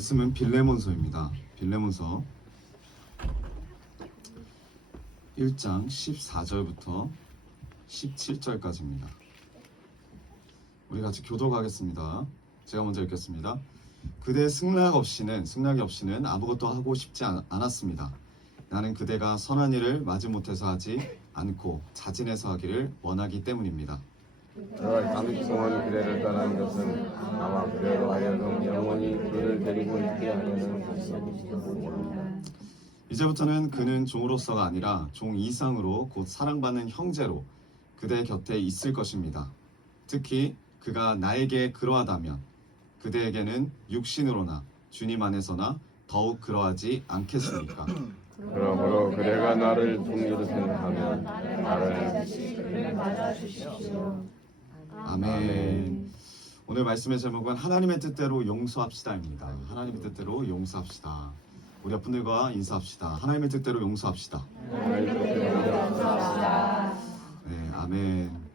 말씀은 빌레몬서입니다. 빌레몬서 1장 14절부터 17절까지입니다. 우리 같이 교독하겠습니다. 제가 먼저 읽겠습니다. 그대 승낙이 없이는 아무것도 하고 싶지 않았습니다. 나는 그대가 선한 일을 마지못해서 하지 않고 자진해서 하기를 원하기 때문입니다. 내가 잠시 동안 그대를 떠난 것은 아마 그대로 하여금 영원히 그를 데리고 있게 하려는 것입니다. 이제부터는 그는 종으로서가 아니라 종 이상으로 곧 사랑받는 형제로 그대 곁에 있을 것입니다. 특히 그가 나에게 그러하다면 그대에게는 육신으로나 주님 안에서나 더욱 그러하지 않겠습니까? 그러므로 그대가 나를 동료로 생각하면 나를 그를 맞아주십시오. 아멘. 오늘 말씀의 제목은 하나님의 뜻대로 용서합시다입니다. 하나님의 뜻대로 용서합시다. 우리 분들과 인사합시다. 하나님의 뜻대로 용서합시다. 네, 아멘.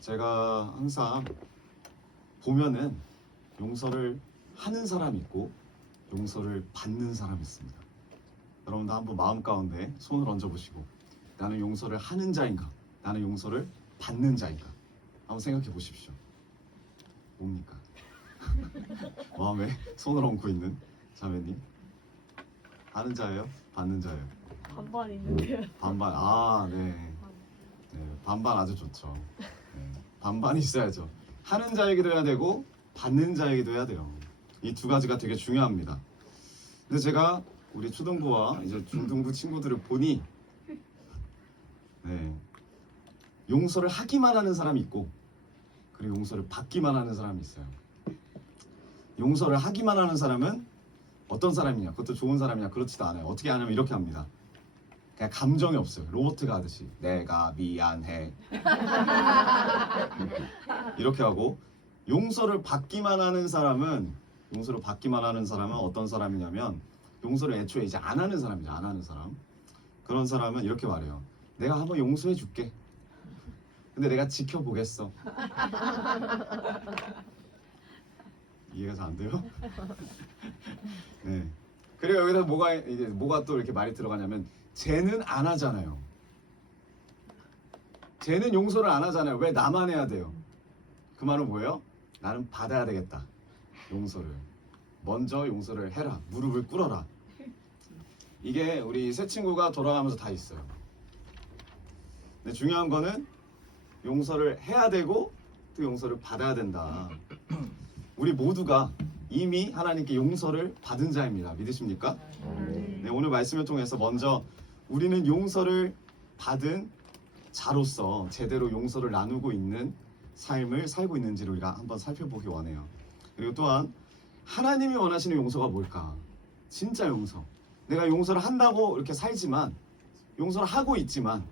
제가 항상 보면은 용서를 하는 사람이 있고 용서를 받는 사람이 있습니다. 여러분도 한번 마음 가운데 손을 얹어 보시고 나는 용서를 하는 자인가? 나는 용서를 받는 자인가? 한번 생각해 보십시오. 뭡니까? 마음에 손을 얹고 있는 자매님, 하는 자예요? 받는 자예요? 반반 있는데요. 반반. 아, 네. 네, 반반 아주 좋죠. 네, 반반이 있어야죠. 하는 자이기도 해야 되고 받는 자이기도 해야 돼요. 이 두 가지가 되게 중요합니다. 근데 제가 우리 초등부와 이제 중등부 친구들을 보니 네, 용서를 하기만 하는 사람이 있고 그리고 용서를 받기만 하는 사람이 있어요. 용서를 하기만 하는 사람은 어떤 사람이냐? 그것도 좋은 사람이냐? 그렇지도 않아요. 어떻게 하냐면 이렇게 합니다. 그냥 감정이 없어요. 로봇가 하듯이 내가 미안해 이렇게 하고, 용서를 받기만 하는 사람은 어떤 사람이냐면 용서를 애초에 이제 안 하는 사람이죠. 안 하는 사람. 그런 사람은 이렇게 말해요. 내가 한번 용서해 줄게. 근데 내가 지켜보겠어. 이해가 잘 안 돼요? 네. 그리고 여기서 뭐가 또 이렇게 말이 들어가냐면 쟤는 안 하잖아요. 쟤는 용서를 안 하잖아요. 왜 나만 해야 돼요? 그 말은 뭐예요? 나는 받아야 되겠다. 용서를. 먼저 용서를 해라. 무릎을 꿇어라. 이게 우리 새 친구가 돌아가면서 다 있어요. 근데 중요한 거는 용서를 해야 되고 또 용서를 받아야 된다. 우리 모두가 이미 하나님께 용서를 받은 자입니다. 믿으십니까? 네, 오늘 말씀을 통해서 먼저 우리는 용서를 받은 자로서 제대로 용서를 나누고 있는 삶을 살고 있는지를 우리가 한번 살펴보기 원해요. 그리고 또한 하나님이 원하시는 용서가 뭘까? 진짜 용서. 내가 용서를 한다고 이렇게 살지만, 용서를 하고 있지만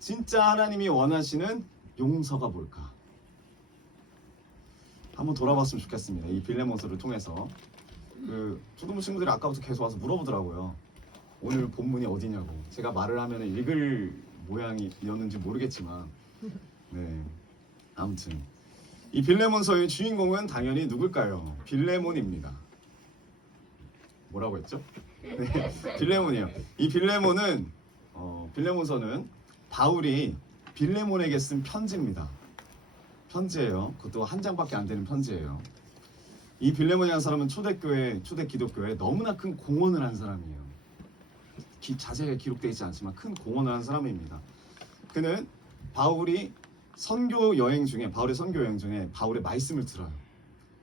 진짜 하나님이 원하시는 용서가 뭘까? 한번 돌아봤으면 좋겠습니다. 이 빌레몬서를 통해서. 그 초등부 친구들이 아까부터 계속 와서 물어보더라고요. 오늘 본문이 어디냐고. 제가 말을 하면 읽을 모양이었는지 모르겠지만, 네, 아무튼 이 빌레몬서의 주인공은 당연히 누굴까요? 빌레몬입니다. 뭐라고 했죠? 네, 빌레몬이에요. 이 빌레몬은 빌레몬서는 바울이 빌레몬에게 쓴 편지입니다. 편지예요. 그것도 한 장밖에 안 되는 편지예요. 이 빌레몬이라는 사람은 초대 기독교에 너무나 큰 공헌을 한 사람이에요. 자세하게 기록되어 있지 않지만 큰 공헌을 한 사람입니다. 그는 바울의 선교 여행 중에 바울의 말씀을 들어요.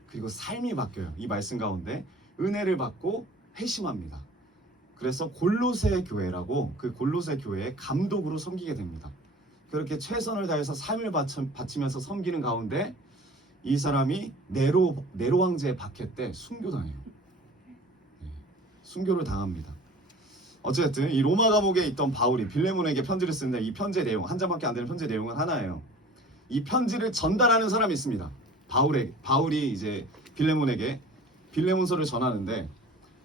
그리고 삶이 바뀌어요. 이 말씀 가운데 은혜를 받고 회심합니다. 그래서 골로새 교회라고, 그 골로새 교회의 감독으로 섬기게 됩니다. 그렇게 최선을 다해서 삶을 바치면서 섬기는 가운데 이 사람이 네로 황제의 박해 때 순교당해요. 네, 순교를 당합니다. 어쨌든 이 로마 감옥에 있던 바울이 빌레몬에게 편지를 쓰는데 이 편지의 내용, 한 장밖에 안 되는 편지의 내용은 하나예요. 이 편지를 전달하는 사람이 있습니다. 바울이 이제 빌레몬에게 빌레몬서를 전하는데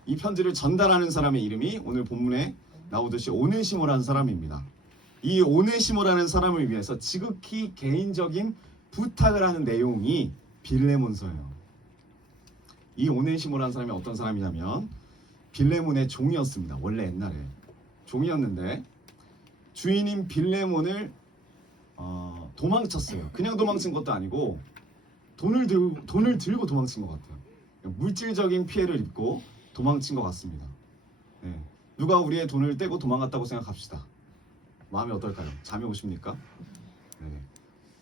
이 편지를 전달하는 사람의 이름이 오늘 본문에 나오듯이 오네시모라는 사람입니다. 이 오네시모라는 사람을 위해서 지극히 개인적인 부탁을 하는 내용이 빌레몬서예요. 이 오네시모라는 사람이 어떤 사람이냐면 빌레몬의 종이었습니다. 원래 옛날에 종이었는데 주인인 빌레몬을 도망쳤어요. 그냥 도망친 것도 아니고 돈을 들고 도망친 것 같아요. 물질적인 피해를 입고 도망친 것 같습니다. 네. 누가 우리의 돈을 떼고 도망갔다고 생각합시다. 마음이 어떨까요? 잠이 오십니까? 네.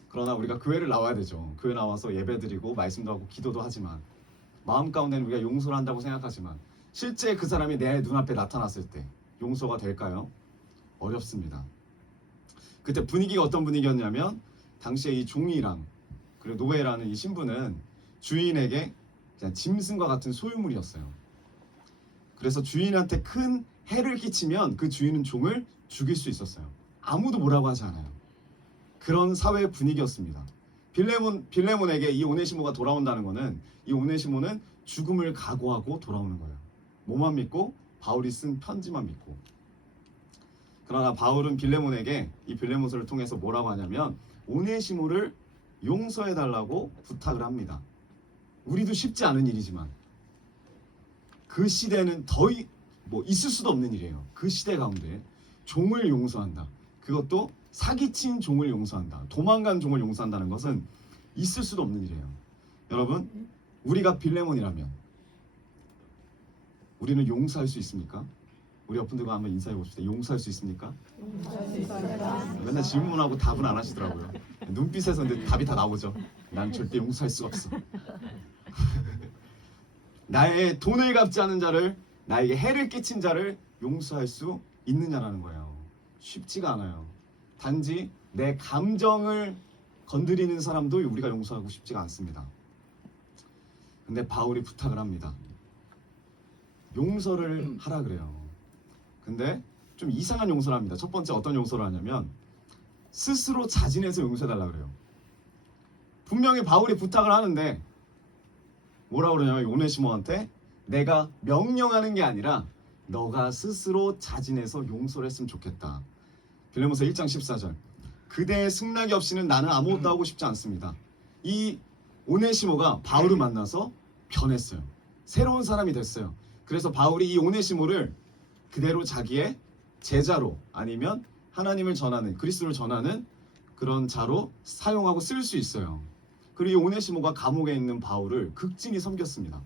그러나 우리가 교회를 나와야 되죠. 교회 나와서 예배드리고 말씀도 하고 기도도 하지만 마음 가운데는 우리가 용서를 한다고 생각하지만 실제 그 사람이 내 눈앞에 나타났을 때 용서가 될까요? 어렵습니다. 그때 분위기가 어떤 분위기였냐면 당시에 이 종이랑 그리고 노예라는 이 신부는 주인에게 그냥 짐승과 같은 소유물이었어요. 그래서 주인한테 큰 해를 끼치면 그 주인은 종을 죽일 수 있었어요. 아무도 뭐라고 하지 않아요. 그런 사회 분위기였습니다. 빌레몬에게 이 오네시모가 돌아온다는 것은 이 오네시모는 죽음을 각오하고 돌아오는 거예요. 뭐만 믿고? 바울이 쓴 편지만 믿고. 그러나 바울은 빌레몬에게 이 빌레몬서를 통해서 뭐라고 하냐면 오네시모를 용서해달라고 부탁을 합니다. 우리도 쉽지 않은 일이지만 그 시대는 있을 수도 없는 일이에요. 그 시대 가운데 종을 용서한다. 그것도 사기친 종을 용서한다. 도망간 종을 용서한다는 것은 있을 수도 없는 일이에요. 여러분, 우리가 빌레몬이라면 우리는 용서할 수 있습니까? 우리 옆 분들과 한번 인사해 봅시다. 용서할 수 있습니까? 맨날 질문하고 답은 안 하시더라고요. 눈빛에서 근데 답이 다 나오죠. 난 절대 용서할 수가 없어. 나의 돈을 갚지 않은 자를, 나에게 해를 끼친 자를 용서할 수 있느냐라는 거예요. 쉽지가 않아요. 단지 내 감정을 건드리는 사람도 우리가 용서하고 싶지가 않습니다. 근데 바울이 부탁을 합니다. 용서를 하라 그래요. 근데 좀 이상한 용서를 합니다. 첫 번째 어떤 용서를 하냐면 스스로 자진해서 용서해달라 그래요. 분명히 바울이 부탁을 하는데 뭐라 그러냐면 오네시모한테 내가 명령하는 게 아니라 너가 스스로 자진해서 용서를 했으면 좋겠다. 빌레몬서 1장 14절. 그대의 승낙이 없이는 나는 아무것도 하고 싶지 않습니다. 이 오네시모가 바울을 만나서 변했어요. 새로운 사람이 됐어요. 그래서 바울이 이 오네시모를 그대로 자기의 제자로 아니면 하나님을 전하는 그리스도를 전하는 그런 자로 사용하고 쓸 수 있어요. 그리고 이 오네시모가 감옥에 있는 바울을 극진히 섬겼습니다.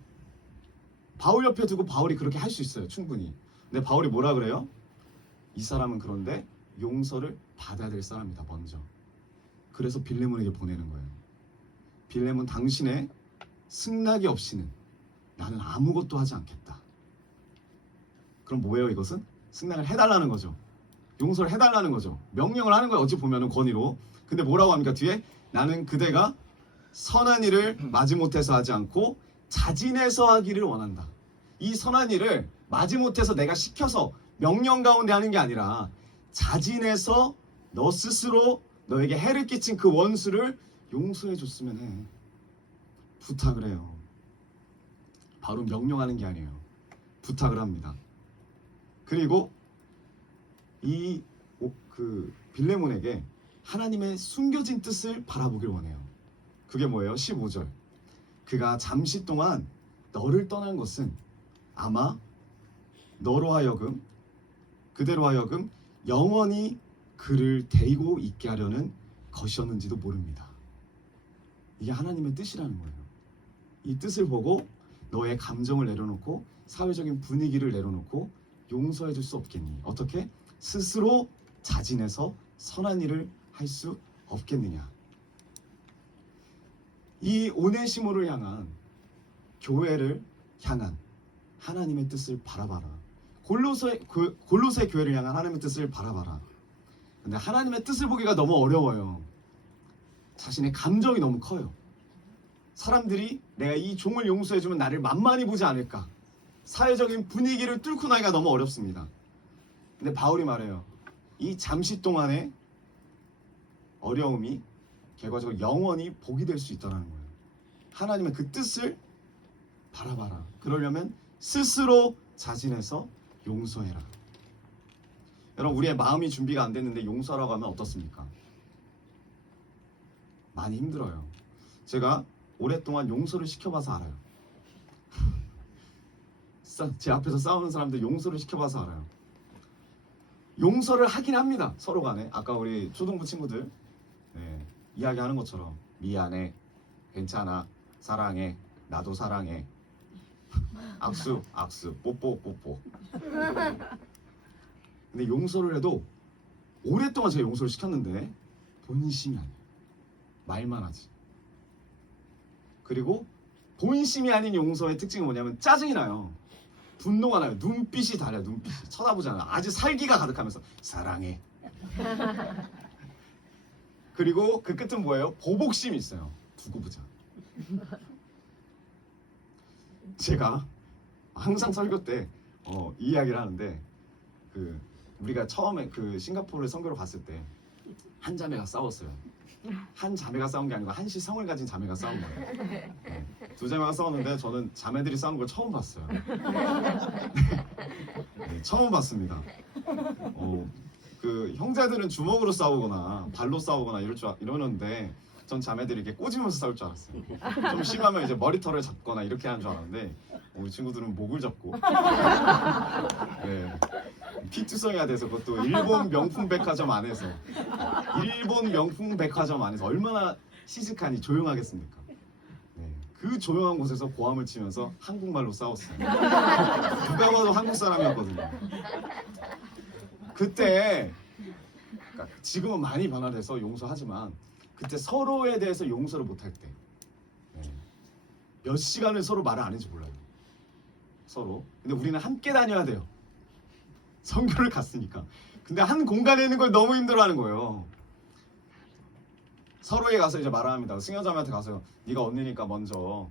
바울 옆에 두고 바울이 그렇게 할 수 있어요. 충분히. 근데 바울이 뭐라 그래요? 이 사람은 그런데 용서를 받아야 될 사람이다. 먼저. 그래서 빌레몬에게 보내는 거예요. 빌레몬 당신의 승낙이 없이는 나는 아무것도 하지 않겠다. 그럼 뭐예요 이것은? 승낙을 해달라는 거죠. 용서를 해달라는 거죠. 명령을 하는 거예요. 어찌 보면은 권위로. 근데 뭐라고 합니까? 뒤에 나는 그대가 선한 일을 마지못해서 하지 않고 자진해서 하기를 원한다. 이 선한 일을 마지못해서 내가 시켜서 명령 가운데 하는 게 아니라 자진해서 너 스스로 너에게 해를 끼친 그 원수를 용서해 줬으면 해. 부탁을 해요. 바로 명령하는 게 아니에요. 부탁을 합니다. 그리고 이 빌레몬에게 하나님의 숨겨진 뜻을 바라보길 원해요. 그게 뭐예요? 15절. 그가 잠시 동안 너를 떠난 것은 아마 그대로 하여금 영원히 그를 데리고 있게 하려는 것이었는지도 모릅니다. 이게 하나님의 뜻이라는 거예요. 이 뜻을 보고 너의 감정을 내려놓고 사회적인 분위기를 내려놓고 용서해 줄 수 없겠니? 어떻게? 스스로 자진해서 선한 일을 할 수 없겠느냐? 이 오네시모를 향한 교회를 향한 하나님의 뜻을 바라봐라. 골로새 교회를 향한 하나님의 뜻을 바라봐라. 근데 하나님의 뜻을 보기가 너무 어려워요. 자신의 감정이 너무 커요. 사람들이 내가 이 종을 용서해주면 나를 만만히 보지 않을까. 사회적인 분위기를 뚫고 나기가 너무 어렵습니다. 근데 바울이 말해요. 이 잠시 동안의 어려움이 결과적으로 영원히 복이 될 수 있다는 거예요. 하나님의 그 뜻을 바라봐라. 그러려면 스스로 자진해서 용서해라. 여러분, 우리의 마음이 준비가 안 됐는데 용서하라고 하면 어떻습니까? 많이 힘들어요. 제가 오랫동안 용서를 시켜봐서 알아요. 제 앞에서 싸우는 사람들 용서를 시켜봐서 알아요. 용서를 하긴 합니다. 서로 간에. 아까 우리 초등부 친구들 이야기하는 것처럼 미안해, 괜찮아, 사랑해, 나도 사랑해, 악수, 악수, 뽀뽀, 뽀뽀. 근데 용서를 해도 오랫동안 제가 용서를 시켰는데 본심이 아니에요. 말만 하지. 그리고 본심이 아닌 용서의 특징은 뭐냐면 짜증이 나요. 분노가 나요. 눈빛이 달라요. 눈빛이 쳐다보잖아요. 아주 살기가 가득하면서 사랑해. 그리고 그 끝은 뭐예요? 보복심이 있어요. 두고 보자. 제가 항상 설교 때 이 이야기를 하는데 우리가 처음에 싱가포르에 선교를 갔을 때 한 자매가 싸웠어요. 한 자매가 싸운 게 아니고 한시 성을 가진 자매가 싸운 거예요. 두 자매가 싸웠는데 저는 자매들이 싸우는 걸 처음 봤어요. 처음 봤습니다. 형제들은 주먹으로 싸우거나 발로 싸우거나 이러는데 전 자매들이 이렇게 꼬집으면서 싸울 줄 알았어요. 좀 심하면 이제 머리털을 잡거나 이렇게 하는 줄 알았는데 우리 친구들은 목을 잡고 피투성이가 돼서 그것도 일본 명품 백화점 안에서 얼마나 시식하니 조용하겠습니까? 그 조용한 곳에서 고함을 치면서 한국말로 싸웠어요. 누가 봐도 한국 사람이었거든요. 그때 지금은 많이 변화돼서 용서하지만 그때 서로에 대해서 용서를 못할 때 몇 시간을 서로 말을 안 했는지 몰라요. 서로. 근데 우리는 함께 다녀야 돼요. 선교를 갔으니까. 근데 한 공간에 있는 걸 너무 힘들어하는 거예요. 서로에 가서 이제 말합니다. 승여자매한테 가서요. 네가 언니니까 먼저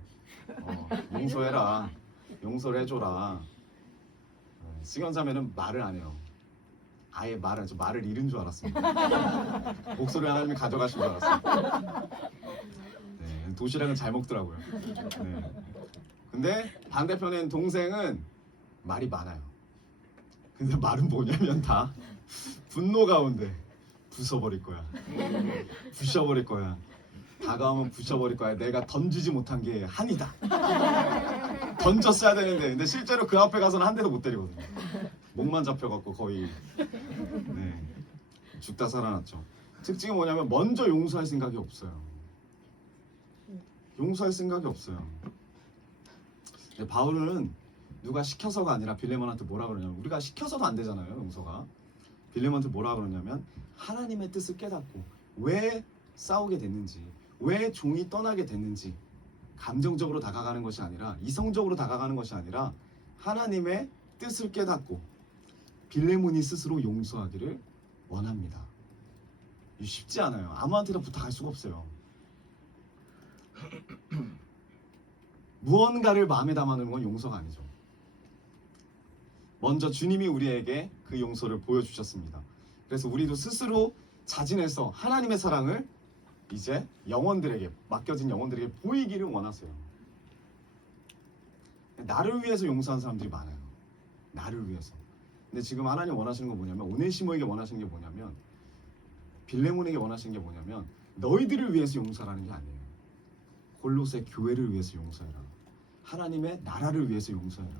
용서해라. 용서를 해줘라. 승여자매는 말을 안 해요. 아예 말을 잃은 줄 알았습니다. 목소리 하나님이 가져가신 줄 알았어요. 도시락은 잘 먹더라고요. 근데 반대편엔 동생은 말이 많아요. 근데 말은 뭐냐면 다 분노 가운데 부숴버릴 거야. 부셔버릴 거야. 다가오면 부셔버릴 거야. 내가 던지지 못한 게 한이다. 던졌어야 되는데 근데 실제로 그 앞에 가서는 한 대도 못 때리거든요. 목만 잡혀갖고 거의 죽다 살아났죠. 특징이 뭐냐면 먼저 용서할 생각이 없어요. 용서할 생각이 없어요. 바울은 누가 시켜서가 아니라 빌레몬한테 뭐라 그러냐면 우리가 시켜서도 안 되잖아요. 용서가. 빌레몬한테 뭐라 그러냐면 하나님의 뜻을 깨닫고 왜 싸우게 됐는지 왜 종이 떠나게 됐는지 감정적으로 다가가는 것이 아니라 이성적으로 다가가는 것이 아니라 하나님의 뜻을 깨닫고 빌레몬이 스스로 용서하기를 원합니다. 쉽지 않아요. 아무한테나 부탁할 수가 없어요. 무언가를 마음에 담아놓는 건 용서가 아니죠. 먼저 주님이 우리에게 그 용서를 보여주셨습니다. 그래서 우리도 스스로 자진해서 하나님의 사랑을 이제 맡겨진 영혼들에게 보이기를 원하세요. 나를 위해서 용서한 사람들이 많아요. 나를 위해서. 근데 지금 하나님 원하시는 건 뭐냐면 오네시모에게 원하시는 게 뭐냐면 빌레몬에게 원하시는 게 뭐냐면 너희들을 위해서 용서라는 게 아니에요. 골로새 교회를 위해서 용서해라. 하나님의 나라를 위해서 용서해라.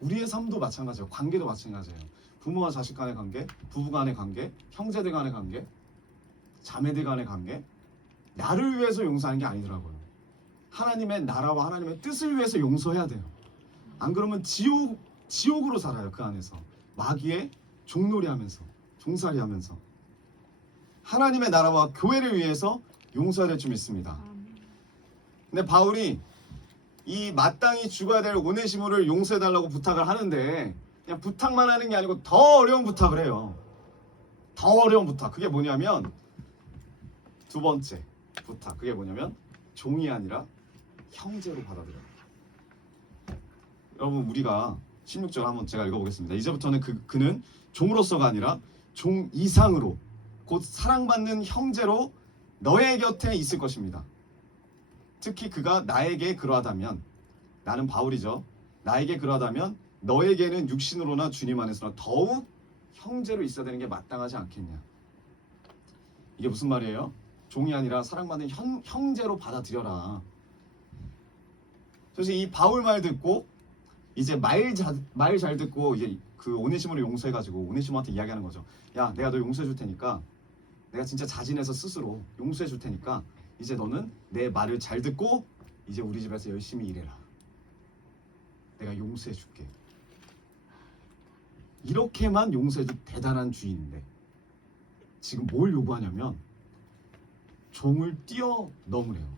우리의 삶도 마찬가지예요. 관계도 마찬가지예요. 부모와 자식 간의 관계, 부부 간의 관계, 형제들 간의 관계, 자매들 간의 관계, 나를 위해서 용서하는 게 아니더라고요. 하나님의 나라와 하나님의 뜻을 위해서 용서해야 돼요. 안 그러면 지옥으로 살아요. 그 안에서 마귀의 종놀이하면서 종살이하면서 하나님의 나라와 교회를 위해서 용서해야 될 줄 믿습니다. 근데 바울이 이 마땅히 죽어야 될 오네시모를 용서해달라고 부탁을 하는데 그냥 부탁만 하는 게 아니고 더 어려운 부탁을 해요. 더 어려운 부탁. 그게 뭐냐면 두 번째 부탁. 그게 뭐냐면 종이 아니라 형제로 받아들여요. 여러분 우리가 16절 한번 제가 읽어보겠습니다. 이제부터는 그는 종으로서가 아니라 종 이상으로 곧 사랑받는 형제로 너의 곁에 있을 것입니다. 특히 그가 나에게 그러하다면 나는 바울이죠. 나에게 그러하다면 너에게는 육신으로나 주님 안에서나 더욱 형제로 있어야 되는 게 마땅하지 않겠냐. 이게 무슨 말이에요? 종이 아니라 사랑받는 형제로 받아들여라. 그래서 이 바울 말 듣고 이제 말 잘 듣고 이제 그 오네시모를 용서해가지고 오네시모한테 이야기하는 거죠. 야, 내가 너 용서해 줄 테니까, 내가 진짜 자진해서 스스로 용서해 줄 테니까 이제 너는 내 말을 잘 듣고 이제 우리 집에서 열심히 일해라. 내가 용서해 줄게. 이렇게만 용서해 줄 대단한 주인인데 지금 뭘 요구하냐면 종을 뛰어넘으래요.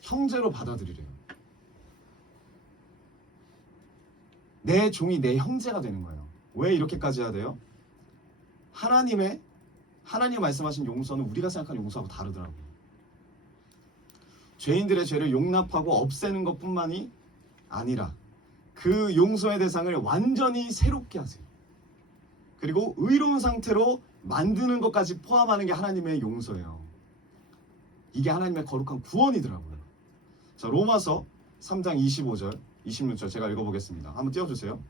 형제로 받아들이래요. 내 종이 내 형제가 되는 거예요. 왜 이렇게까지 해야 돼요? 하나님이 말씀하신 용서는 우리가 생각하는 용서하고 다르더라고요. 죄인들의 죄를 용납하고 없애는 것뿐만이 아니라 그 용서의 대상을 완전히 새롭게 하세요. 그리고 의로운 상태로 만드는 것까지 포함하는 게 하나님의 용서예요. 이게 하나님의 거룩한 구원이더라고요. 자, 로마서 3장 25절, 26절 제가 읽어보겠습니다. 한번 띄워주세요.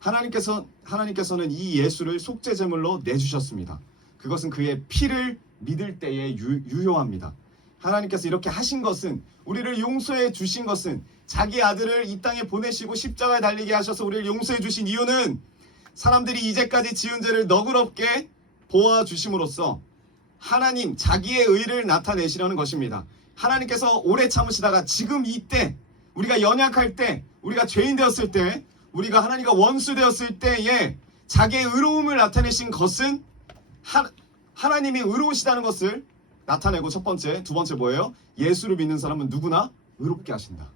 하나님께서는 이 예수를 속죄제물로 내주셨습니다. 그것은 그의 피를 믿을 때에 유효합니다. 하나님께서 이렇게 하신 것은, 우리를 용서해 주신 것은, 자기 아들을 이 땅에 보내시고 십자가에 달리게 하셔서 우리를 용서해 주신 이유는 사람들이 이제까지 지은 죄를 너그럽게 보아 주심으로써 하나님 자기의 의를 나타내시려는 것입니다. 하나님께서 오래 참으시다가 지금 이때, 우리가 연약할 때, 우리가 죄인 되었을 때, 우리가 하나님과 원수 되었을 때에 자기의 의로움을 나타내신 것은 하나님이 의로우시다는 것을 나타내고, 첫 번째, 두 번째 뭐예요? 예수를 믿는 사람은 누구나 의롭게 하신다.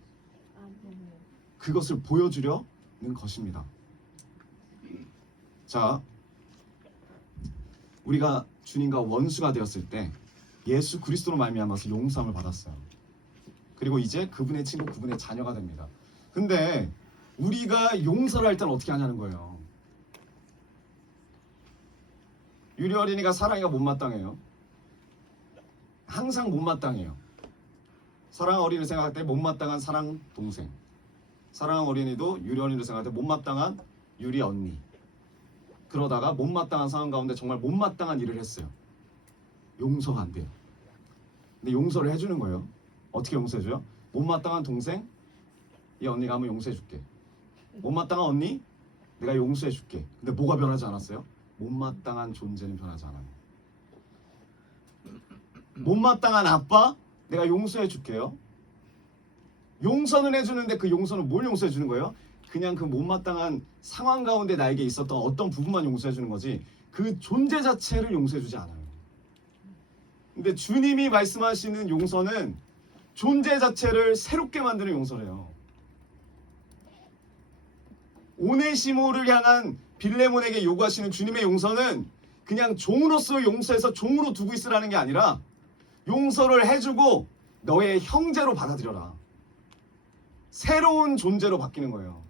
그것을 보여주려는 것입니다. 자, 우리가 주님과 원수가 되었을 때 예수 그리스도로 말미암아서 용서함을 받았어요. 그리고 이제 그분의 친구, 그분의 자녀가 됩니다. 근데 우리가 용서를 할 때는 어떻게 하냐는 거예요. 유리 어린이가 사랑이가 못마땅해요. 항상 못마땅해요. 사랑 어린이를 생각할 때 못마땅한 사랑 동생, 사랑 어린이도 유리 어린이를 생각할 때 못마땅한 유리 언니. 그러다가 못마땅한 상황 가운데 정말 못마땅한 일을 했어요. 용서가 안 돼요. 근데 용서를 해주는 거예요. 어떻게 용서해줘요? 못마땅한 동생, 이 언니가 한번 용서해줄게. 못마땅한 언니, 내가 용서해줄게. 근데 뭐가 변하지 않았어요? 못마땅한 존재는 변하지 않아요. 못마땅한 아빠, 내가 용서해줄게요. 용서는 해주는데 그 용서는 뭘 용서해주는 거예요? 그냥 그 못마땅한 상황 가운데 나에게 있었던 어떤 부분만 용서해주는 거지 그 존재 자체를 용서해주지 않아요. 근데 주님이 말씀하시는 용서는 존재 자체를 새롭게 만드는 용서래요. 오네시모를 향한 빌레몬에게 요구하시는 주님의 용서는 그냥 종으로서 용서해서 종으로 두고 있으라는 게 아니라 용서를 해주고 너의 형제로 받아들여라. 새로운 존재로 바뀌는 거예요.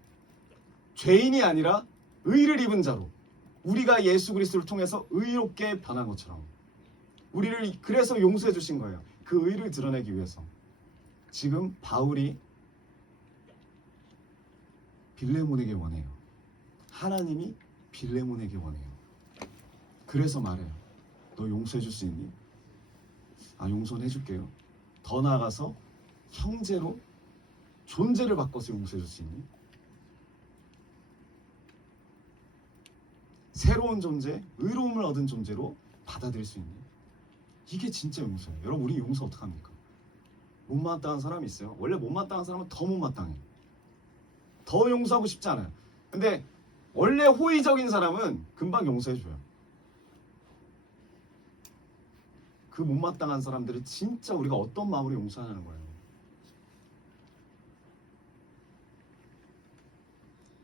죄인이 아니라 의를 입은 자로, 우리가 예수 그리스도를 통해서 의롭게 변한 것처럼 우리를 그래서 용서해 주신 거예요. 그 의를 드러내기 위해서. 지금 바울이 빌레몬에게 원해요. 하나님이 빌레몬에게 원해요. 그래서 말해요. 너 용서해 줄 수 있니? 아, 용서는 해줄게요. 더 나아가서 형제로 존재를 바꿔서 용서해 줄 수 있니? 새로운 존재, 의로움을 얻은 존재로 받아들일 수 있니? 이게 진짜 용서예요. 여러분, 우리 용서 어떻게 합니까? 못마땅한 사람이 있어요. 원래 못마땅한 사람은 더 못마땅해. 더 용서하고 싶지 않아요. 근데 원래 호의적인 사람은 금방 용서해줘요. 그 못마땅한 사람들을 진짜 우리가 어떤 마음으로 용서하냐는 거예요.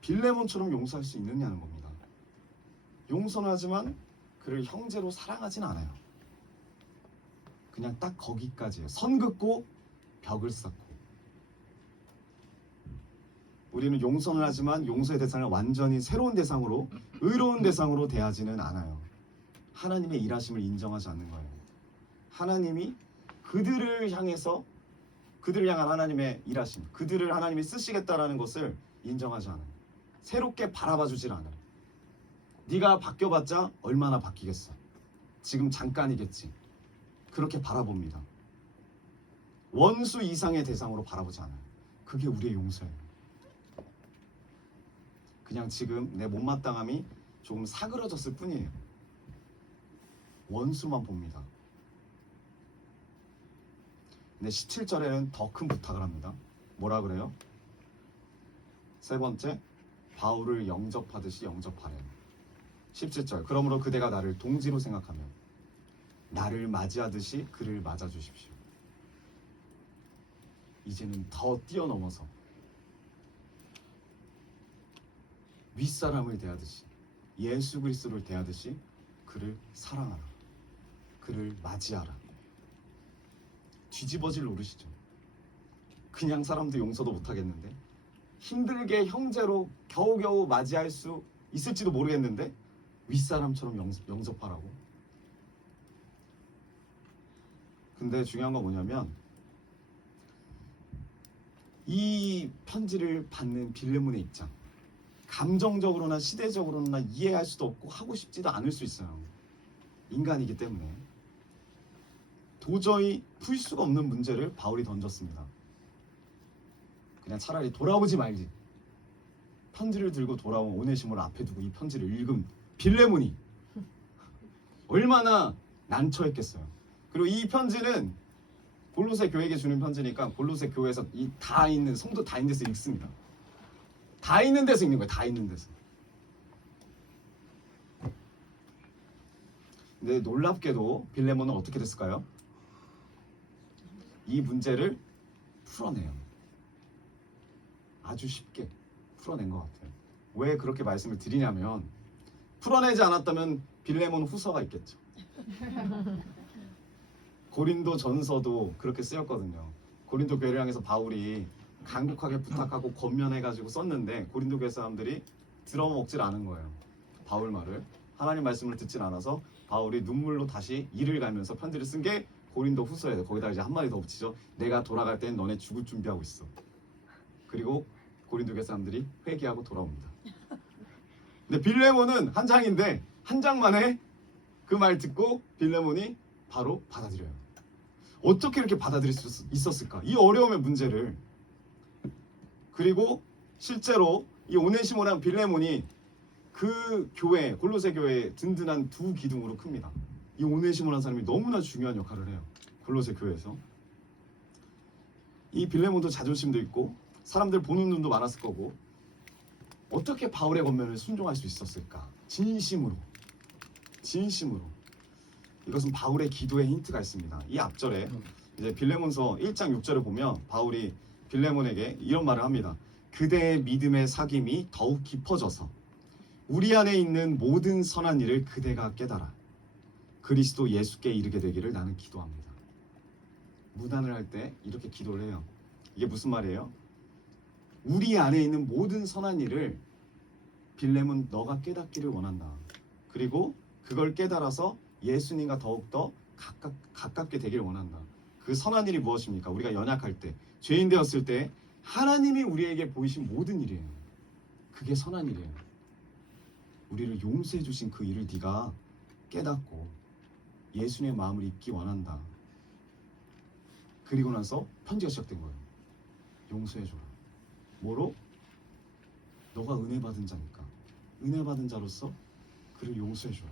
빌레몬처럼 용서할 수 있느냐는 겁니다. 용서는 하지만 그를 형제로 사랑하진 않아요. 그냥 딱 거기까지예요. 선 긋고 벽을 쌓고. 우리는 용서는 하지만 용서의 대상을 완전히 새로운 대상으로, 의로운 대상으로 대하지는 않아요. 하나님의 일하심을 인정하지 않는 거예요. 하나님이 그들을 향해서, 그들을 향한 하나님의 일하심, 그들을 하나님이 쓰시겠다라는 것을 인정하지 않아요. 새롭게 바라봐 주질 않아요. 네가 바뀌어봤자 얼마나 바뀌겠어. 지금 잠깐이겠지. 그렇게 바라봅니다. 원수 이상의 대상으로 바라보지 않아요. 그게 우리의 용서예요. 그냥 지금 내 못마땅함이 조금 사그러졌을 뿐이에요. 원수만 봅니다. 근데 17절에는 더 큰 부탁을 합니다. 뭐라 그래요? 세 번째, 바울을 영접하듯이 영접하래. 17절, 그러므로 그대가 나를 동지로 생각하며 나를 맞이하듯이 그를 맞아주십시오. 이제는 더 뛰어넘어서 윗사람을 대하듯이, 예수 그리스도를 대하듯이 그를 사랑하라, 그를 맞이하라. 뒤집어질 노릇이죠. 그냥 사람도 용서도 못하겠는데, 힘들게 형제로 겨우겨우 맞이할 수 있을지도 모르겠는데 윗사람처럼 영접하라고. 근데 중요한 건 뭐냐면, 이 편지를 받는 빌레몬의 입장, 감정적으로나 시대적으로나 이해할 수도 없고 하고 싶지도 않을 수 있어요. 인간이기 때문에. 도저히 풀 수가 없는 문제를 바울이 던졌습니다. 그냥 차라리 돌아오지 말지. 편지를 들고 돌아온 오네시모를 앞에 두고 이 편지를 읽은 빌레몬이 얼마나 난처했겠어요. 그리고 이 편지는 골로새 교회에게 주는 편지니까 골로새 교회에서 이 다 있는 성도 다 있는 데서 읽습니다. 다 있는 데서 읽는 거예요. 다 있는 데서. 근데 놀랍게도 빌레몬은 어떻게 됐을까요? 이 문제를 풀어내요. 아주 쉽게 풀어낸 것 같아요. 왜 그렇게 말씀을 드리냐면, 풀어내지 않았다면 빌레몬 후서가 있겠죠. 고린도 전서도 그렇게 쓰였거든요. 고린도 교회를 향해서 바울이 강력하게 부탁하고 권면해가지고 썼는데 고린도 교회 사람들이 들어먹질 않은 거예요. 바울 말을. 하나님 말씀을 듣질 않아서 바울이 눈물로 다시 이를 갈면서 편지를 쓴 게 고린도 후서예요. 거기다 이제 한마디 더 붙이죠. 내가 돌아갈 땐 너네 죽을 준비하고 있어. 그리고 고린도 교회 사람들이 회개하고 돌아옵니다. 근데 빌레몬은 한 장인데 한 장만에 그 말 듣고 빌레몬이 바로 받아들여요. 어떻게 이렇게 받아들일 수 있었을까? 이 어려움의 문제를. 그리고 실제로 이 오네시모랑 빌레몬이 그 교회, 골로새 교회의 든든한 두 기둥으로 큽니다. 이 오네시모라는 사람이 너무나 중요한 역할을 해요. 골로새 교회에서. 이 빌레몬도 자존심도 있고 사람들 보는 눈도 많았을 거고, 어떻게 바울의 권면을 순종할 수 있었을까? 진심으로. 이것은 바울의 기도에 힌트가 있습니다. 이 앞절에 이제 빌레몬서 1장 6절을 보면 바울이 빌레몬에게 이런 말을 합니다. 그대의 믿음의 사귐이 더욱 깊어져서 우리 안에 있는 모든 선한 일을 그대가 깨달아 그리스도 예수께 이르게 되기를 나는 기도합니다. 무난을 할 때 이렇게 기도를 해요. 이게 무슨 말이에요? 우리 안에 있는 모든 선한 일을 빌레몬 너가 깨닫기를 원한다. 그리고 그걸 깨달아서 예수님과 더욱더 가깝게 되기를 원한다. 그 선한 일이 무엇입니까? 우리가 연약할 때, 죄인 되었을 때 하나님이 우리에게 보이신 모든 일이에요. 그게 선한 일이에요. 우리를 용서해 주신 그 일을 네가 깨닫고 예수님의 마음을 잊기 원한다. 그리고 나서 편지가 시작된 거예요. 용서해 줘라. 뭐로? 너가 은혜 받은 자니까. 은혜 받은 자로서 그를 용서해 줘라.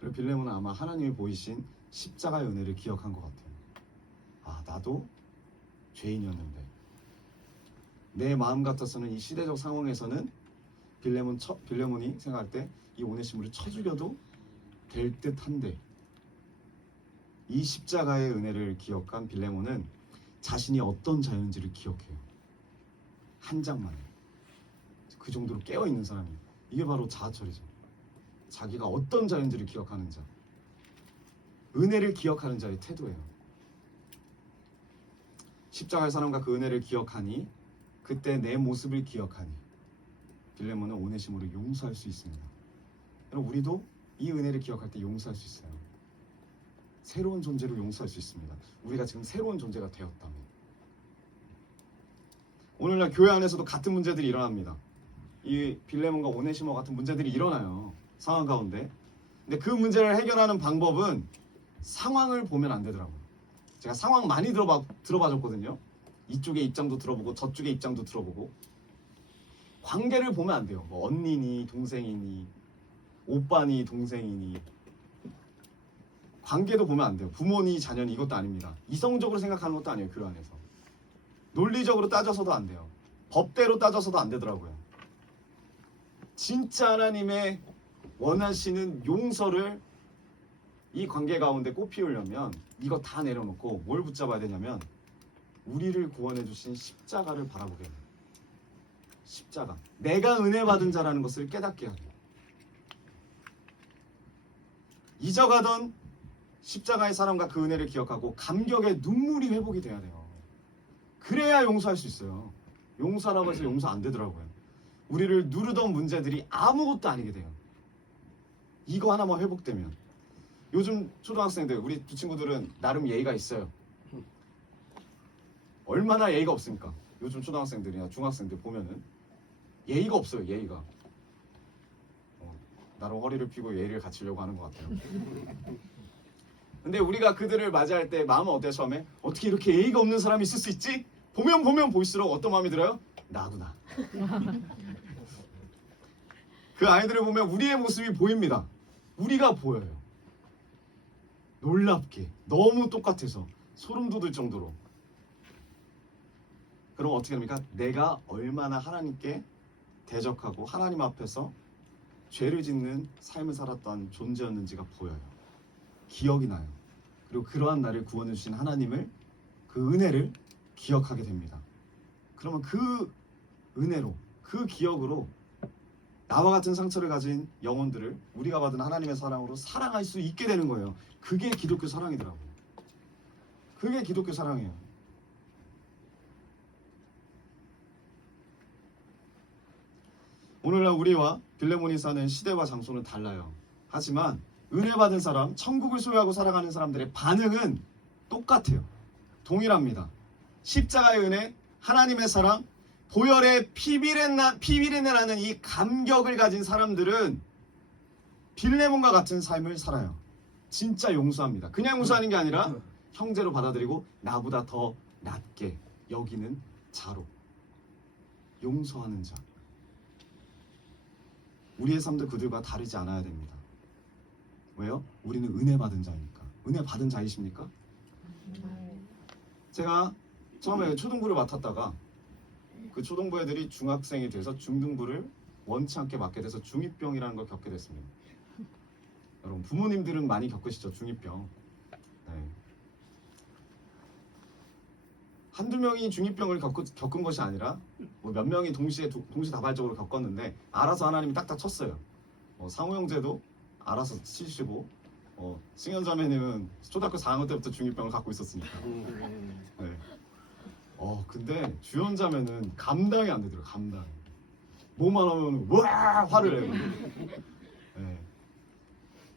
그리고 빌레몬은 아마 하나님이 보이신 십자가의 은혜를 기억한 것 같아요. 아, 나도 죄인이었는데 내 마음 같아서는 이 시대적 상황에서는 빌레몬이 생각할 때 이 오네시모를 쳐 죽여도 될 듯한데, 이 십자가의 은혜를 기억한 빌레몬은 자신이 어떤 자였는지를 기억해요. 한 장만에. 그 정도로 깨어있는 사람이에요. 이게 바로 자아철이죠. 자기가 어떤 자인지를 기억하는 자, 은혜를 기억하는 자의 태도예요. 십자가의 사람과 그 은혜를 기억하니, 그때 내 모습을 기억하니 빌레몬은 오네시모를 용서할 수 있습니다. 여러분, 우리도 이 은혜를 기억할 때 용서할 수 있어요. 새로운 존재로 용서할 수 있습니다. 우리가 지금 새로운 존재가 되었다면. 오늘날 교회 안에서도 같은 문제들이 일어납니다. 이 빌레몬과 오네시모 같은 문제들이 일어나요. 상황 가운데. 근데 그 문제를 해결하는 방법은 상황을 보면 안 되더라고요. 제가 상황 많이 들어봐줬거든요. 이쪽의 입장도 들어보고 저쪽의 입장도 들어보고. 관계를 보면 안 돼요. 뭐 언니니 동생이니 오빠니 동생이니 관계도 보면 안 돼요. 부모니 자녀니 이것도 아닙니다. 이성적으로 생각하는 것도 아니에요. 그 안에서 논리적으로 따져서도 안 돼요. 법대로 따져서도 안 되더라고요. 진짜 하나님의 원하시는 용서를 이 관계 가운데 꽃피우려면 이거 다 내려놓고 뭘 붙잡아야 되냐면 우리를 구원해 주신 십자가를 바라보게 해요. 십자가. 내가 은혜 받은 자라는 것을 깨닫게 해야 돼요. 잊어가던 십자가의 사랑과 그 은혜를 기억하고 감격의 눈물이 회복이 돼야 돼요. 그래야 용서할 수 있어요. 용서하라고 해서 용서 안 되더라고요. 우리를 누르던 문제들이 아무것도 아니게 돼요. 이거 하나만 회복되면. 요즘 초등학생들, 우리 두 친구들은 나름 예의가 있어요. 얼마나 예의가 없습니까? 요즘 초등학생들이나 중학생들 보면은 예의가 없어요. 예의가. 나름 허리를 펴고 예의를 갖추려고 하는 것 같아요. 근데 우리가 그들을 맞이할 때 마음은 어때요? 처음에? 어떻게 이렇게 예의가 없는 사람이 있을 수 있지? 보면 볼수록 어떤 마음이 들어요? 나구나. 그 아이들을 보면 우리의 모습이 보입니다. 우리가 보여요. 놀랍게 너무 똑같아서 소름 돋을 정도로. 그럼 어떻게 됩니까? 내가 얼마나 하나님께 대적하고 하나님 앞에서 죄를 짓는 삶을 살았던 존재였는지가 보여요. 기억이 나요. 그리고 그러한 나를 구원해 주신 하나님을, 그 은혜를 기억하게 됩니다. 그러면 그 은혜로, 그 기억으로 나와 같은 상처를 가진 영혼들을 우리가 받은 하나님의 사랑으로 사랑할 수 있게 되는 거예요. 그게 기독교 사랑이더라고요. 그게 기독교 사랑이에요. 오늘날 우리와 빌레몬이 사는 시대와 장소는 달라요. 하지만 은혜 받은 사람, 천국을 소유하고 살아가는 사람들의 반응은 똑같아요. 동일합니다. 십자가의 은혜, 하나님의 사랑, 보혈의 피비린내라는 이 감격을 가진 사람들은 빌레몬과 같은 삶을 살아요. 진짜 용서합니다. 그냥 용서하는 게 아니라 형제로 받아들이고 나보다 더 낫게 여기는 자로. 용서하는 자. 우리의 삶도 그들과 다르지 않아야 됩니다. 왜요? 우리는 은혜 받은 자니까. 은혜 받은 자이십니까? 제가 처음에 초등부를 맡았다가 그 초등부 애들이 중학생이 돼서 중등부를 원치 않게 맡게 돼서 중2병이라는 걸 겪게 됐습니다. 여러분 부모님들은 많이 겪으시죠? 중2병. 네. 한두 명이 중2병을 겪은 것이 아니라 뭐 몇 명이 동시다발적으로 겪었는데 알아서 하나님이 딱딱 쳤어요. 상우 형제도 알아서 치시고 승현자매님은 초등학교 4학년 때부터 중2병을 갖고 있었으니까. 네. 근데 주연자매는 감당이 안 되더라고요. 감당. 뭐만 하면 와 화를 내요. 네.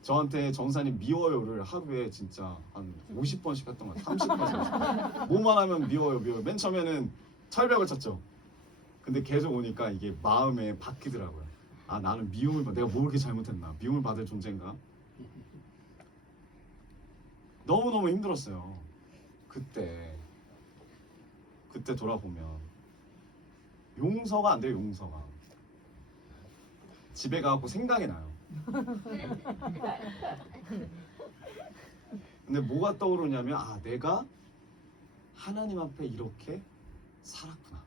저한테 전사님 미워요를 하루에 진짜 한 50번씩 했던 것 같아요. 30번씩. 뭐만 하면 미워요. 맨 처음에는 철벽을 쳤죠. 근데 계속 오니까 이게 마음에 바뀌더라고요. 아 나는 미움을 내가 뭐 그렇게 잘못했나? 미움을 받을 존재인가? 너무너무 힘들었어요. 그때 돌아보면 용서가 안 돼요. 용서가. 집에 가고 생각이 나요. 근데 뭐가 떠오르냐면 내가 하나님 앞에 이렇게 살았구나.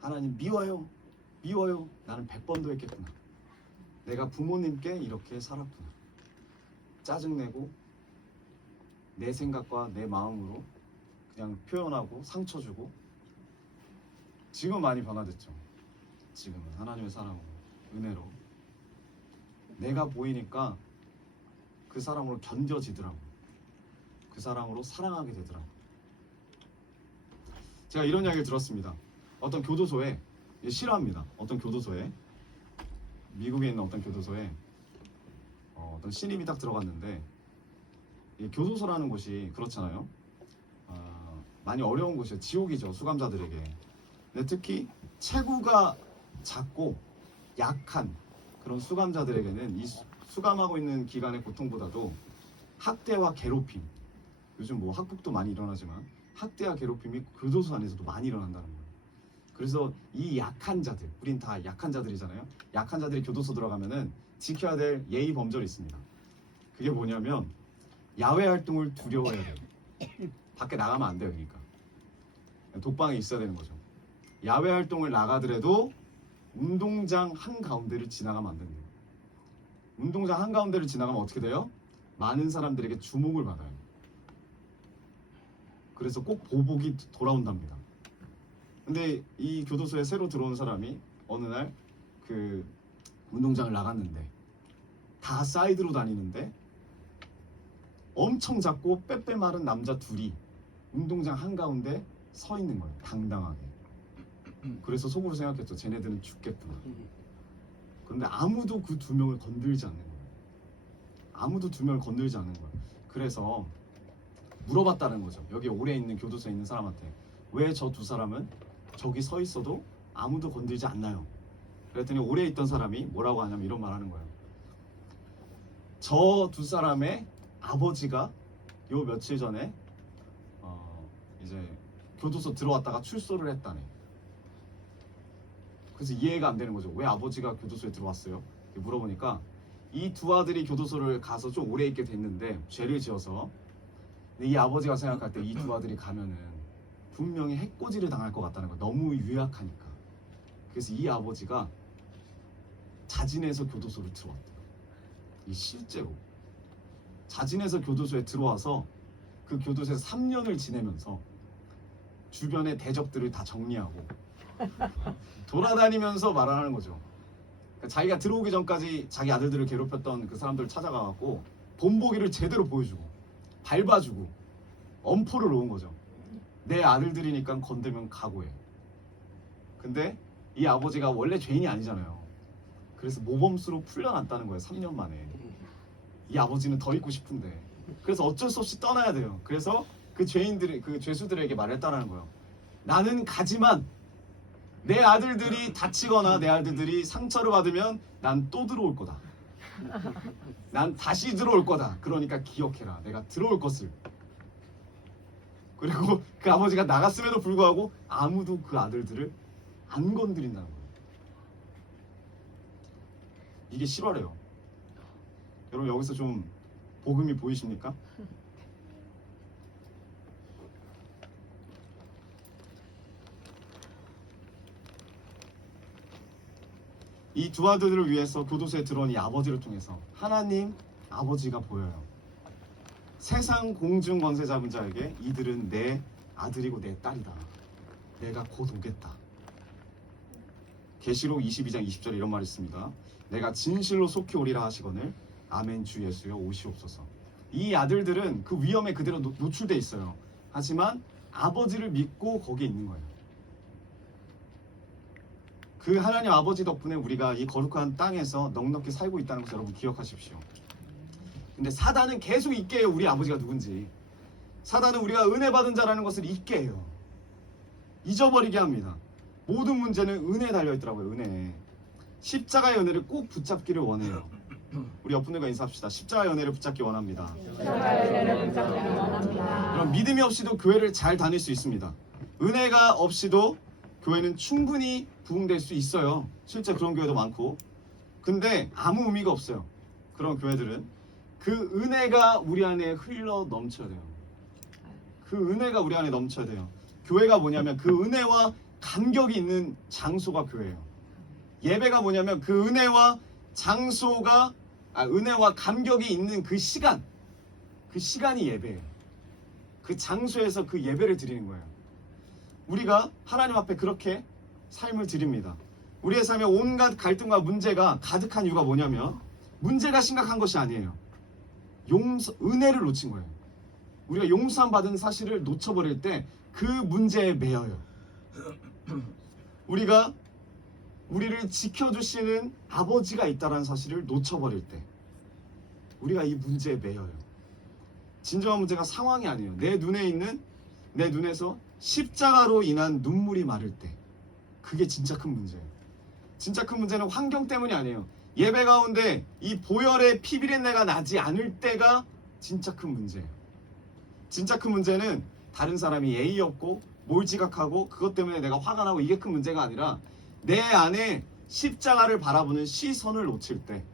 하나님 미워요. 나는 100번도 했겠구나. 내가 부모님께 이렇게 살았구나. 짜증내고 내 생각과 내 마음으로 그냥 표현하고 상처 주고. 지금 많이 변화됐죠. 지금은 하나님의 사랑으로, 은혜로 내가 보이니까 그 사람으로 견뎌지더라고. 그 사람으로 사랑하게 되더라고. 제가 이런 이야기를 들었습니다. 어떤 교도소에, 싫어합니다. 어떤 교도소에, 미국에 있는 어떤 교도소에 어떤 신임이 딱 들어갔는데, 이 교도소라는 곳이 그렇잖아요. 많이 어려운 곳이에요. 지옥이죠. 수감자들에게. 근데 특히 체구가 작고 약한 그런 수감자들에게는 이 수감하고 있는 기간의 고통보다도 학대와 괴롭힘, 요즘 뭐 학폭도 많이 일어나지만 학대와 괴롭힘이 교도소 안에서도 많이 일어난다는 거예요. 그래서 이 약한 자들, 우린 다 약한 자들이잖아요. 약한 자들이 교도소 들어가면은 지켜야 될 예의 범절이 있습니다. 그게 뭐냐면 야외 활동을 두려워해야 돼요. 밖에 나가면 안 돼요. 그러니까 독방에 있어야 되는 거죠. 야외 활동을 나가더라도 운동장 한가운데를 지나가면 안 된대요. 운동장 한가운데를 지나가면 어떻게 돼요? 많은 사람들에게 주목을 받아요. 그래서 꼭 보복이 돌아온답니다. 근데 이 교도소에 새로 들어온 사람이 어느 날 그 운동장을 나갔는데 다 사이드로 다니는데 엄청 작고 빼빼 마른 남자 둘이 운동장 한가운데 서 있는 거예요. 당당하게. 그래서 속으로 생각했죠. 쟤네들은 죽겠구나. 그런데 아무도 그 두 명을 건들지 않는 거예요. 아무도 두 명을 건들지 않는 거예요. 그래서 물어봤다는 거죠. 여기 오래 있는 교도소에 있는 사람한테 왜 저 두 사람은 저기 서 있어도 아무도 건들지 않나요? 그랬더니 오래 있던 사람이 뭐라고 하냐면 이런 말 하는 거예요. 저 두 사람의 아버지가 요 며칠 전에 이제 교도소 들어왔다가 출소를 했다네. 그래서 이해가 안 되는 거죠. 왜 아버지가 교도소에 들어왔어요? 물어보니까 이 두 아들이 교도소를 가서 좀 오래 있게 됐는데 죄를 지어서 근데 이 아버지가 생각할 때 이 두 아들이 가면은 분명히 해코지를 당할 것 같다는 거. 너무 유약하니까. 그래서 이 아버지가 자진해서 교도소를 들어왔대요. 이 실제로 자진해서 교도소에 들어와서 그 교도소에서 3년을 지내면서 주변의 대적들을 다 정리하고 돌아다니면서 말하는 거죠. 그러니까 자기가 들어오기 전까지 자기 아들들을 괴롭혔던 그 사람들을 찾아가갖고 본보기를 제대로 보여주고 밟아주고 엄포를 놓은 거죠. 내 아들들이니까 건들면 각오해. 근데 이 아버지가 원래 죄인이 아니잖아요. 그래서 모범수로 풀려났다는 거예요. 3년 만에. 이 아버지는 더 있고 싶은데. 그래서 어쩔 수 없이 떠나야 돼요. 그래서 그 죄인들이 그 죄수들에게 말했다라는 거예요. 나는 가지만 내 아들들이 다치거나 내 아들들이 상처를 받으면 난 또 들어올 거다. 난 다시 들어올 거다. 그러니까 기억해라. 내가 들어올 것을. 그리고 그 아버지가 나갔음에도 불구하고 아무도 그 아들들을 안 건드린다는 거예요. 이게 실화래요. 여러분 여기서 좀 복음이 보이십니까? 이 두 아들들을 위해서 교도소에 들어온 이 아버지를 통해서 하나님 아버지가 보여요. 세상 공중 권세 잡은 자에게 이들은 내 아들이고 내 딸이다. 내가 곧 오겠다. 계시록 22장 20절에 이런 말이 있습니다. 내가 진실로 속히 오리라 하시거늘 아멘 주 예수여 오시옵소서. 이 아들들은 그 위험에 그대로 노출돼 있어요. 하지만 아버지를 믿고 거기에 있는 거예요. 그 하나님 아버지 덕분에 우리가 이 거룩한 땅에서 넉넉히 살고 있다는 것을 여러분 기억하십시오. 근데 사단은 계속 잊게 해요. 우리 아버지가 누군지. 사단은 우리가 은혜 받은 자라는 것을 잊게 해요. 잊어버리게 합니다. 모든 문제는 은혜에 달려있더라고요. 은혜. 십자가의 은혜를 꼭 붙잡기를 원해요. 우리 옆분들과 인사합시다. 십자가의 은혜를 붙잡기 원합니다. 그럼 믿음이 없이도 교회를 잘 다닐 수 있습니다. 은혜가 없이도 교회는 충분히 부흥될 수 있어요. 실제 그런 교회도 많고. 근데 아무 의미가 없어요. 그런 교회들은 그 은혜가 우리 안에 흘러 넘쳐야 돼요. 그 은혜가 우리 안에 넘쳐야 돼요. 교회가 뭐냐면 그 은혜와 간격이 있는 장소가 교회예요. 예배가 뭐냐면 그 은혜와 장소가 은혜와 간격이 있는 그 시간이 예배예요. 그 장소에서 그 예배를 드리는 거예요. 우리가 하나님 앞에 그렇게 삶을 드립니다. 우리의 삶에 온갖 갈등과 문제가 가득한 이유가 뭐냐면 문제가 심각한 것이 아니에요. 은혜를 놓친 거예요. 우리가 용서함 받은 사실을 놓쳐버릴 때 그 문제에 매여요. 우리가 우리를 지켜주시는 아버지가 있다는 사실을 놓쳐버릴 때 우리가 이 문제에 매여요. 진정한 문제가 상황이 아니에요. 내 눈에서 십자가로 인한 눈물이 마를 때 그게 진짜 큰 문제예요. 진짜 큰 문제는 환경 때문이 아니에요. 예배 가운데 이 보혈의 피비린내가 나지 않을 때가 진짜 큰 문제예요. 진짜 큰 문제는 다른 사람이 예의 없고 뭘 지각하고 그것 때문에 내가 화가 나고 이게 큰 문제가 아니라 내 안에 십자가를 바라보는 시선을 놓칠 때,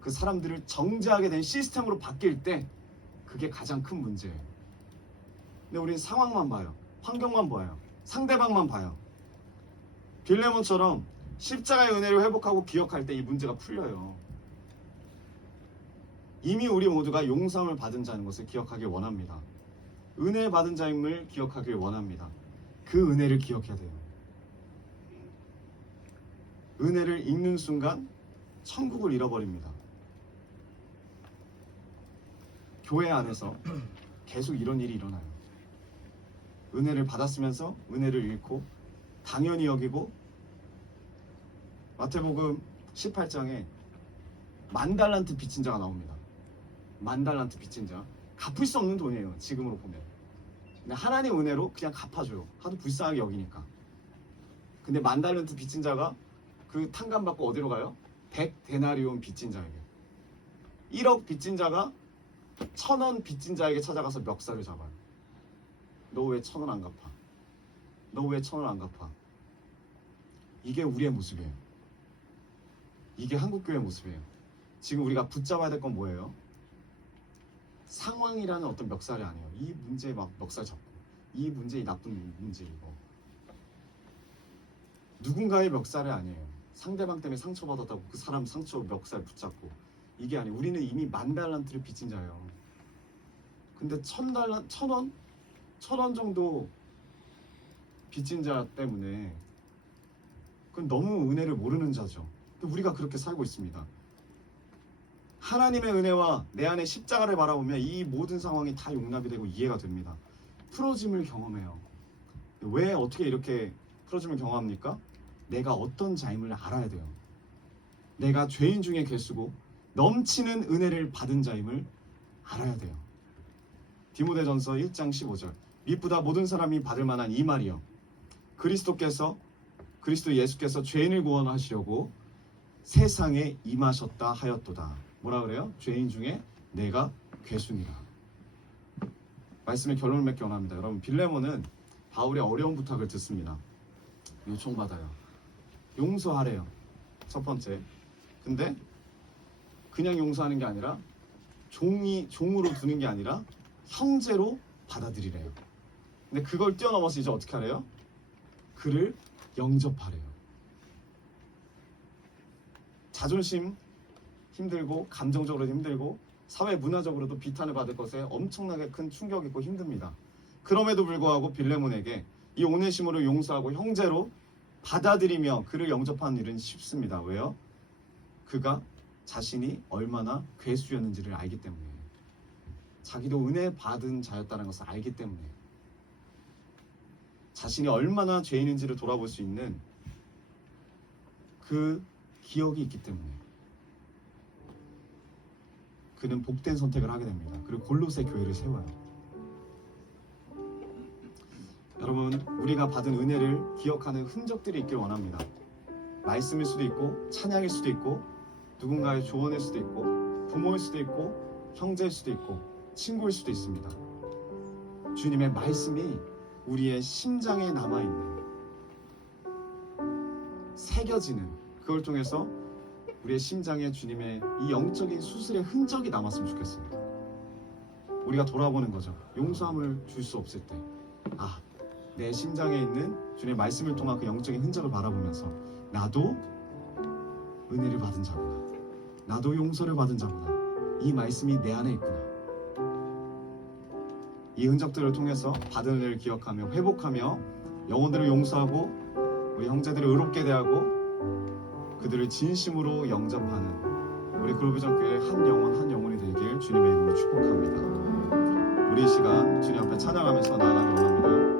그 사람들을 정죄하게 된 시스템으로 바뀔 때, 그게 가장 큰 문제예요. 근데 우리는 상황만 봐요. 환경만 봐요. 상대방만 봐요. 빌레몬처럼 십자가의 은혜를 회복하고 기억할 때 이 문제가 풀려요. 이미 우리 모두가 용서함을 받은 자인 것을 기억하길 원합니다. 은혜 받은 자임을 기억하길 원합니다. 그 은혜를 기억해야 돼요. 은혜를 잃는 순간 천국을 잃어버립니다. 교회 안에서 계속 이런 일이 일어나요. 은혜를 받았으면서 은혜를 잃고 당연히 여기고, 마태복음 18장에 10,000달란트 빚진 자가 나옵니다. 10,000달란트 빚진 자. 갚을 수 없는 돈이에요, 지금으로 보면. 근데 하나님 은혜로 그냥 갚아줘요. 하도 불쌍하게 여기니까. 근데 10,000달란트 빚진 자가 그 탕감받고 어디로 가요? 100데나리온 빚진 자에게. 1억 빚진 자가 1,000원 빚진 자에게 찾아가서 멱살을 잡아요. 너 왜 1,000원 안 갚아? 너 왜 1,000원 안 갚아? 이게 우리의 모습이에요. 이게 한국교회의 모습이에요. 지금 우리가 붙잡아야 될 건 뭐예요? 상황이라는 어떤 멱살이 아니에요. 이 문제에 막 멱살 잡고, 이 문제, 이 나쁜 문제, 이거 누군가의 멱살이 아니에요. 상대방 때문에 상처받았다고 그 사람 상처 멱살 붙잡고, 이게 아니에요. 우리는 이미 10,000달란트를 빚진 자예요. 근데 1,000원 정도 빚진 자 때문에 그건 너무 은혜를 모르는 자죠. 근데 우리가 그렇게 살고 있습니다. 하나님의 은혜와 내 안에 십자가를 바라보면 이 모든 상황이 다 용납이 되고 이해가 됩니다. 풀어짐을 경험해요. 왜 어떻게 이렇게 풀어짐을 경험합니까? 내가 어떤 자임을 알아야 돼요. 내가 죄인 중에 괴수고 넘치는 은혜를 받은 자임을 알아야 돼요. 디모데전서 1장 15절. 미쁘다 모든 사람이 받을 만한 이 말이요, 그리스도 예수께서 죄인을 구원하시려고 세상에 임하셨다 하였도다. 뭐라 그래요? 죄인 중에 내가 괴수니라. 말씀의 결론을 맺기 원합니다. 여러분, 빌레몬은 바울의 어려운 부탁을 듣습니다. 요청받아요. 용서하래요. 첫 번째. 근데 그냥 용서하는 게 아니라 종으로 두는 게 아니라 형제로 받아들이래요. 근데 그걸 뛰어넘어서 이제 어떻게 하래요? 그를 영접하래요. 자존심 힘들고, 감정적으로 힘들고, 사회 문화적으로도 비탄을 받을 것에 엄청나게 큰 충격이 있고 힘듭니다. 그럼에도 불구하고 빌레몬에게 이 오네시모를 용서하고 형제로 받아들이며 그를 영접하는 일은 쉽습니다. 왜요? 그가 자신이 얼마나 괴수였는지를 알기 때문에, 자기도 은혜 받은 자였다는 것을 알기 때문에, 자신이 얼마나 죄인인지를 돌아볼 수 있는 그 기억이 있기 때문에 그는 복된 선택을 하게 됩니다. 그리고 골로새 교회를 세워요. 여러분, 우리가 받은 은혜를 기억하는 흔적들이 있길 원합니다. 말씀일 수도 있고, 찬양일 수도 있고, 누군가의 조언일 수도 있고, 부모일 수도 있고, 형제일 수도 있고, 친구일 수도 있습니다. 주님의 말씀이 우리의 심장에 남아있는, 새겨지는, 그걸 통해서 우리의 심장에 주님의 이 영적인 수술의 흔적이 남았으면 좋겠어요. 우리가 돌아보는 거죠. 용서함을 줄 수 없을 때, 내 심장에 있는 주님의 말씀을 통한 그 영적인 흔적을 바라보면서 나도 은혜를 받은 자구나, 나도 용서를 받은 자구나, 이 말씀이 내 안에 있구나. 이 흔적들을 통해서 받은 은혜를 기억하며 회복하며 영혼들을 용서하고 우리 형제들을 의롭게 대하고 그들을 진심으로 영접하는 우리 글로비전 교회의 한 영혼이 되길 주님의 이름으로 축복합니다. 우리 이 시간 주님 앞에 찬양하면서 나아가기 원합니다.